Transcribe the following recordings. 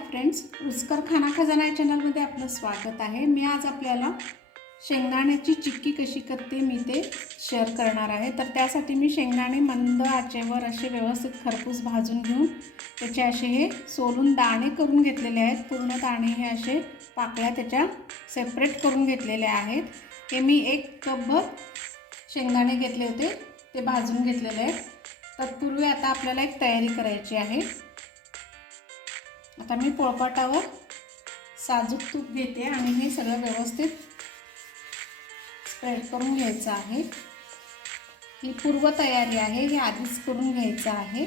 Friends, रुचकर खाना खजाना या चॅनलमध्ये आपलं स्वागत आहे। मी आज आपल्याला शेंगदाण्याची चिक्की कशी करते मी ते शेअर करणार आहे। तर त्यासाठी मी शेंगदाणे मंद आचेवर असे व्यवस्थित खरपूस भाजून घेऊन त्याचे असे हे सोलून दाणे करून घेतलेले आहेत। पूर्ण दाणे हे असे पाकळ्या त्याच्या सेपरेट करून घेतलेले आहेत। हे मी 1 कपभर शेंगदाणे घेतले होते, ते भाजून घेतलेले आहेत। तत्पूर्वी आता आपल्याला एक तयारी करायची आहे। आता मी पोळपाटावर साजूक तूप घेते आणि हे सगळं व्यवस्थित स्प्रेड करून घ्यायचं आहे। ही पूर्व तयारी आहे, हे आधीच करून घ्यायचं आहे।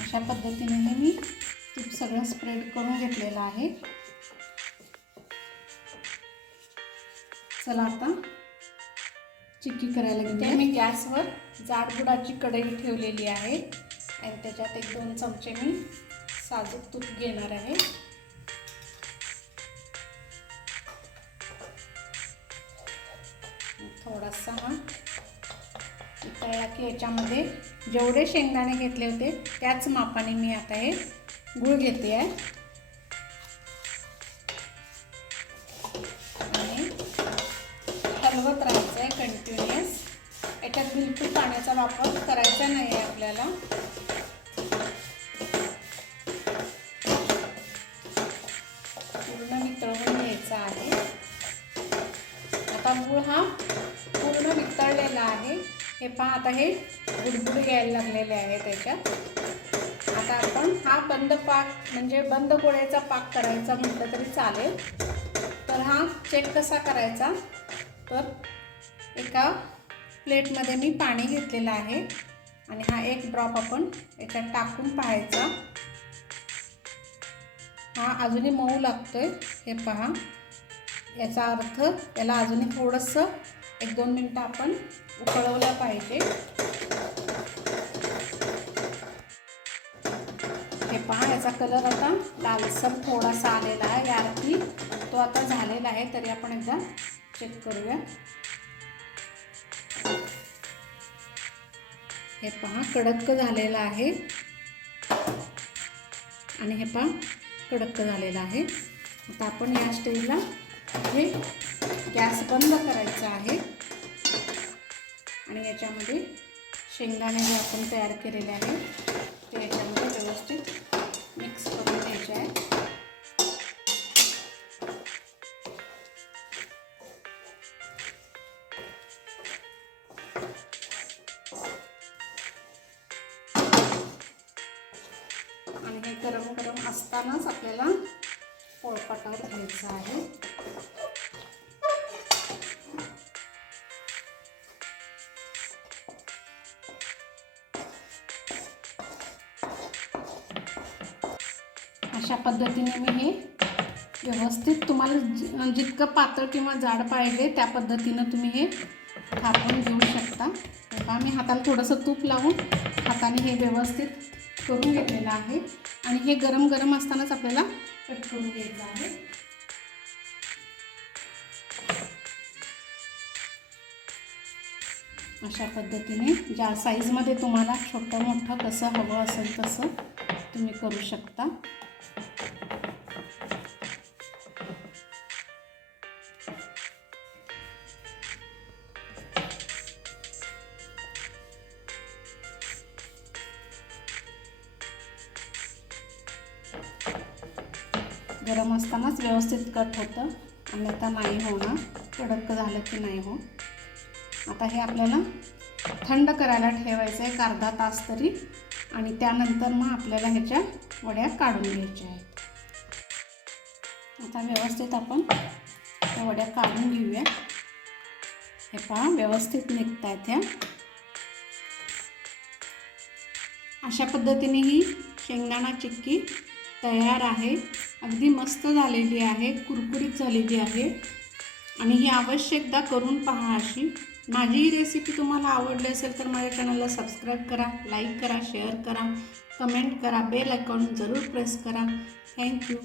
अशा पद्धतीने मी तूप सगळं स्प्रेड करून घेतलेलं आहे। चला आता चिक्की करायला घेते। मी गॅसवर जाड बुडाची कढई ठेवलेली आहे आणि त्याच्यात 1-2 चमचे मी साजूक तूप घेणार आहे। थोडासा तळला की याच्यामध्ये जेवढे शेंगदाणे घेतले होते त्याच मापाने मी आता हे गूळ घेते आहे आणि हलवत राहायचं आहे कंटिन्युअस। याच्यात बिलकुल पाण्याचा वापर करायचा नाही आहे आपल्याला। पूर्ण वितळवून घ्यायचा आहे। आता गूळ हा पूर्ण वितळलेला आहे। हे पहा, आता हे बुडबुड यायला लागलेले आहे त्याच्यात। आता आपण हा बंद पाक म्हणजे बंद गोळ्याचा पाक करायचा म्हटलं तरी चालेल। तर हा चेक कसा करायचा, तर एका प्लेटमध्ये मी पाणी घेतलेलं आहे आणि हा 1 ड्रॉप आपण याच्यात टाकून पाहायचा। हा अजूनही मऊ लागतोय, हे पहा। याचा अर्थ याला अजूनही थोडंसं 1-2 मिनटं आपण उकळवलं पाहिजे। हे पहा, याचा कलर आता लालसर थोडासा आलेला आहे, या अर्थी तो आता झालेला आहे। तरी आपण एकदा चेक करूया। हे पहा, कडक झालेला आहे आणि हे पहा कडक झालेला आहे। आता आपण या स्टेजला हे गॅस बंद करायचा आहे आणि याच्यामध्ये शेंगदाणे जे आपण तयार केलेले आहे ते याच्यामध्ये व्यवस्थित मिक्स करून घ्यायचे आहे। आणि हे गरम गरम असतानाच आपल्याला पोळपाटावर घ्यायचं आहे। अशा पद्धतीने मी हे व्यवस्थित, तुम्हाला जितकं पातळ किंवा जाड पाहिजे त्या पद्धतीनं तुम्ही हे थापून घेऊ शकता। आता मी हाताला थोडंसं तूप लावून हाताने हे व्यवस्थित करून घेतलेलं आहे आणि हे गरम गरम असतानाच आपल्याला कट करून घ्यायचं आहे। अशा पद्धतीने ज्या साईजमध्ये तुम्हाला छोटं मोठं कसं हवं असेल तसं तुम्ही करू शकता। गरम असतानाच व्यवस्थित कट होतं, अन्यथा नाही होणार, कडक झालं की नाही हो। आता हे आपल्याला थंड करायला ठेवायचं आहे 1 अर्धा तास तरी, आणि त्यानंतर मग आपल्याला ह्याच्या वड्या काढून घ्यायच्या आहेत। आता व्यवस्थित आपण त्या वड्या काढून घेऊया। हे पहा, व्यवस्थित निघत आहेत ह्या। अशा पद्धतीने ही शेंगदाणा चिक्की तयार आहे। अगदी मस्त झालेली आहे, कुरकुरीत झालेली आहे आणि ही अवश्य एकदा करून पहा अशी। माझी ही रेसिपी तुम्हाला आवडली असेल तर माझ्या चॅनलला सबस्क्राईब करा, लाईक करा, शेअर करा, कमेंट करा, बेल आयकॉन जरूर प्रेस करा। थँक्यू।